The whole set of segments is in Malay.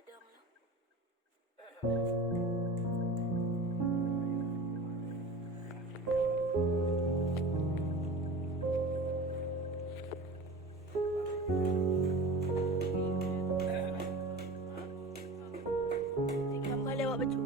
Lidang lah. Ikam kali awak baju.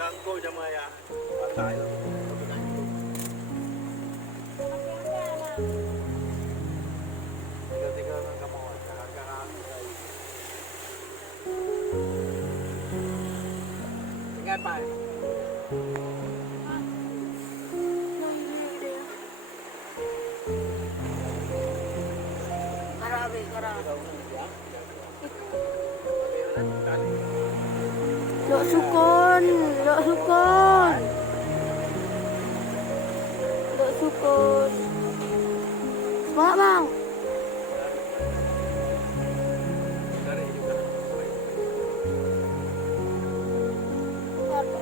Ganggu sama ya. Tayo. Tinggal-tinggal ng kamuan. Kakakami tayo. Tinggal pa. Karabi. Lok sukun. Lok sukun. Lok sukun. Semangat bang.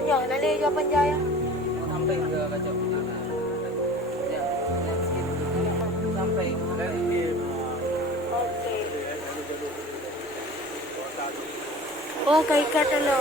Ya, nanti jawapan jaya. Sampai ke kacau. Ya, sampai. Oke. Oh, kaikat dulu.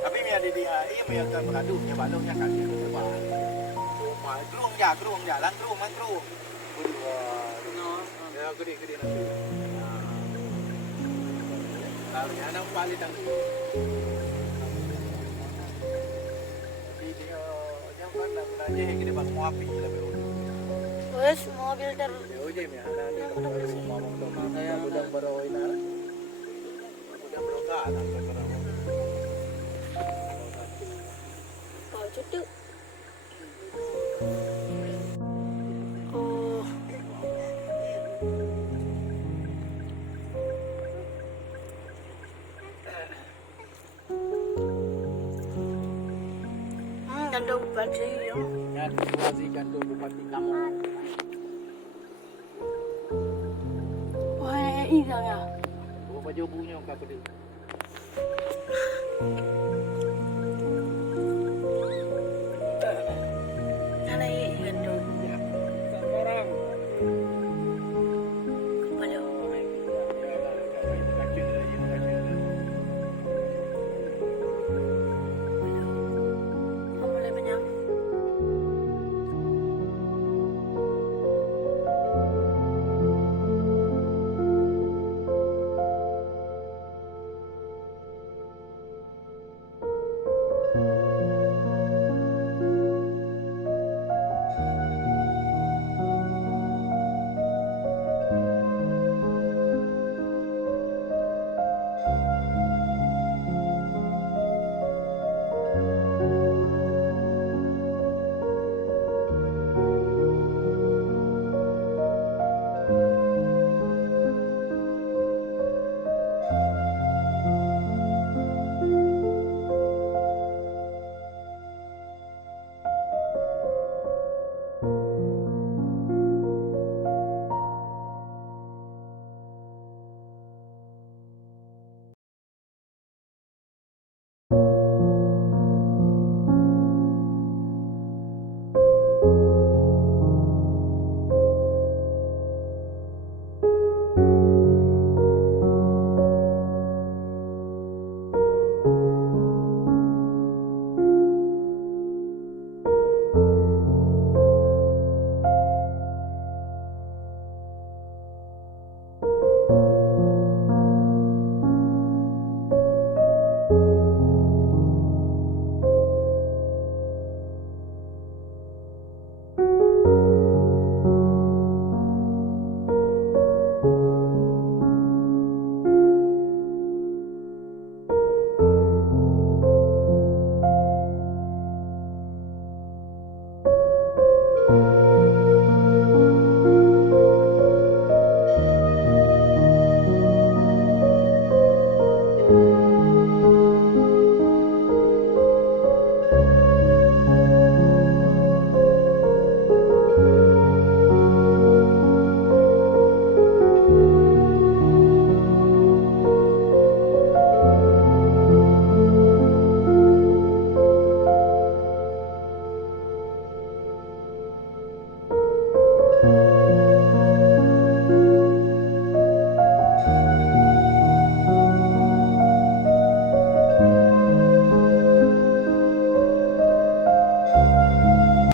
Tapi mi ada dia, ia mi akan beradu, nya balongnya kan dia sebab. Rumah gerung ya, lang gerung, man gerung. Ya gede nanti. Kalau yang nak balik nanti. Dia mana belanja gede bang api lah belum. Wes mobil ter. Oh je mi ada rumah saya udah beroina. Udah berokah sampai ke rumah. Oh, cutu. Oh. Ganda bupati ya. Ya situasi kantor bupati kamu. Wah, ini ya. Bawa baju bunyi kau pedih.